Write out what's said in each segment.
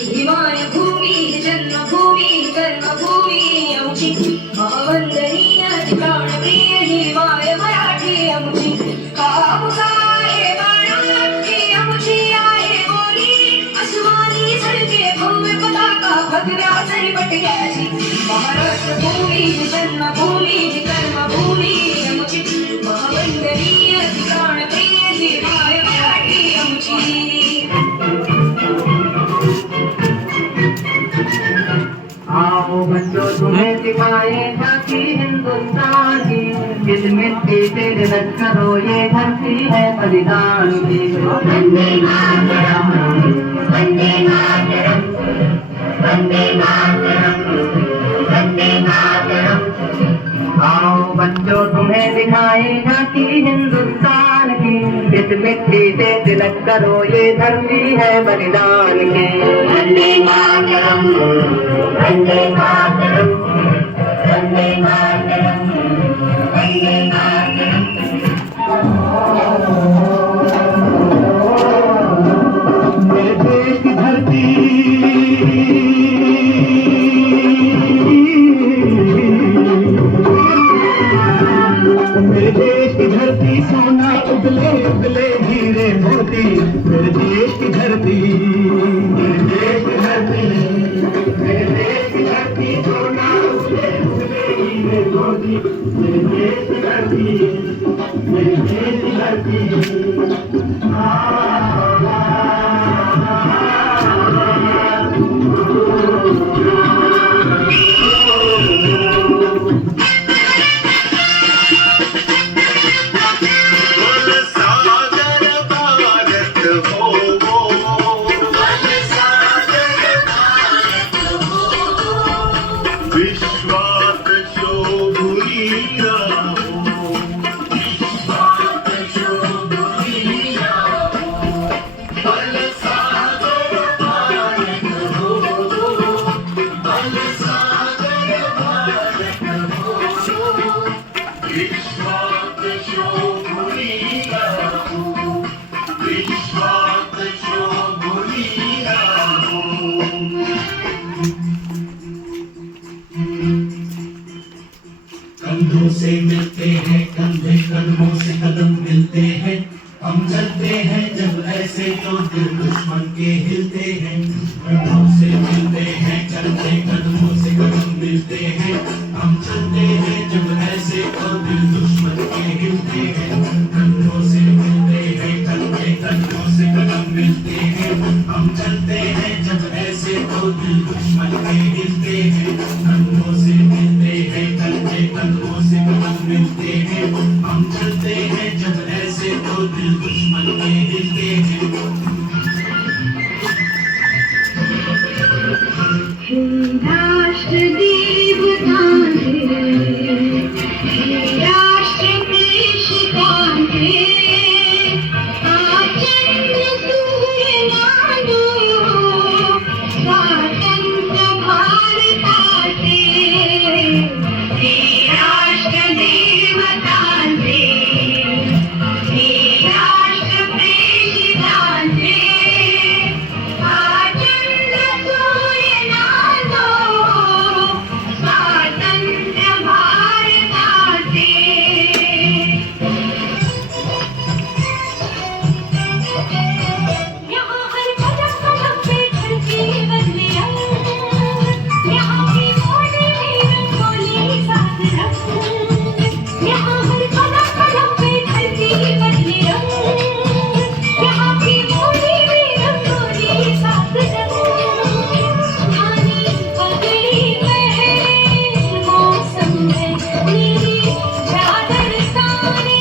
हिमाय भूमी जन्मभूमी कर्मभूमी आमची महावंदनीय प्राणप्रिय हिमाय मराठी आमची कामुकाये बाणाची आमची आहे बोली अस्मानी झळके भव्य पताका भगव्या चरपटक्याची महाराष्ट्र भूमी जन्मभूमी कर्मभूमी आमची महावंदनीय प्राणप्रिय हिमाय मराठी आमची आओ बच्चों तुम्हें दिखाए झांकी हिंदुस्तान की जिस मिट्टी से रच करो ये धरती है बलिदान की वंदे मातरम वंदे मातरम वंदे मातरम वंदे मातरम। आओ बच्चों तुम्हें दिखाए झांकी हिंदुस्तान की जिस मिट्टी से तिलक करो ये धरती है बलिदान की वंदे मातरम वंदे मातरम वंदे मातरम वंदे मातरम। मेरे देश की धरती मेरे देश की धरती सोना उगले उगले हीरे मोती मेरे देश की धरती मेरे देश की धरती मेरे देश की धरती सोना उगले उगले हीरे मोती मेरे देश की धरती मेरे देश की धरती। कंधों से मिलते हैं कंधे कदमों से कदम मिलते हैं हम चलते हैं जब ऐसे तो दिल दुश्मन के हिलते हैं। कंधों से मिलते हैं चलते कदमों से कदम मिलते हैं हम चलते हैं जब ऐसे तो दिल दुश्मन के हिलते हैं। कंधों से मिलते हैं चलते कदमों से कदम मिलते हैं हम चलते हैं जब ऐसे तो दिल दुश्मन के हिलते हैं। कंधों से मिलते हैं चलते कदमों से कदम मिलते हैं हम चलते हैं जब ऐसे तो दिल दुश्मन के हिलते हैं। राष्ट्र देवता राष्ट्र देश कांटे आचंद्र सूर्य नादो स्वातंत्र भारताचे राष्ट्र देवता राष्ट्र प्रेषिताचे आचंद्र सूर्य नादो स्वातंत्र भारताचे। यहाँ हर कदम कदम पे धरती बदले रंग यहाँ की मोटी रंगोली साथ रंग यहाँ हर कदम कदम पे धरती बदले रंग यहाँ की मोटी रंगोली साथ रंग। धानी पगड़ी में मौसम है नीली चादर ताने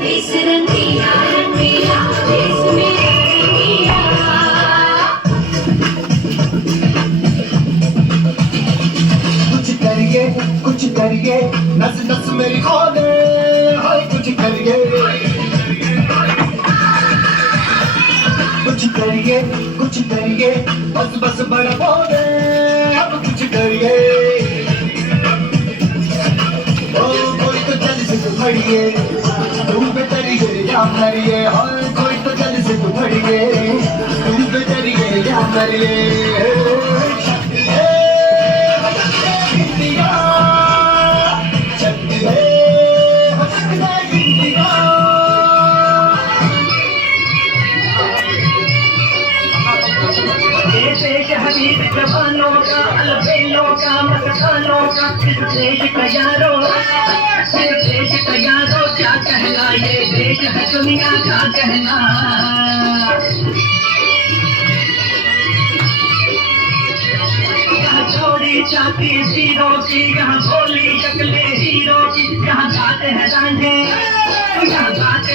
देश रंगीला रंगीला देश में रंगीला। कुछ करिए नस नस मेरी खोले हाय कुछ करिए बस बस बड़ा बोले अब कुछ करिए ओ कोई तो जल्दी से खड़िए तुम पे या मरिए और कोई तो जल से तू मरिए तुम तो डरिए या मरिए हबीब जवानों का अलबेलों का मस्तानों का इस देश का यारो क्या कहना ये देश है दुनिया का कहना यहाँ छोड़ी चाकी हीरो की यहाँ बोली शक्ले हीरो की यहाँ गाते हैं रांझे यहाँ गाते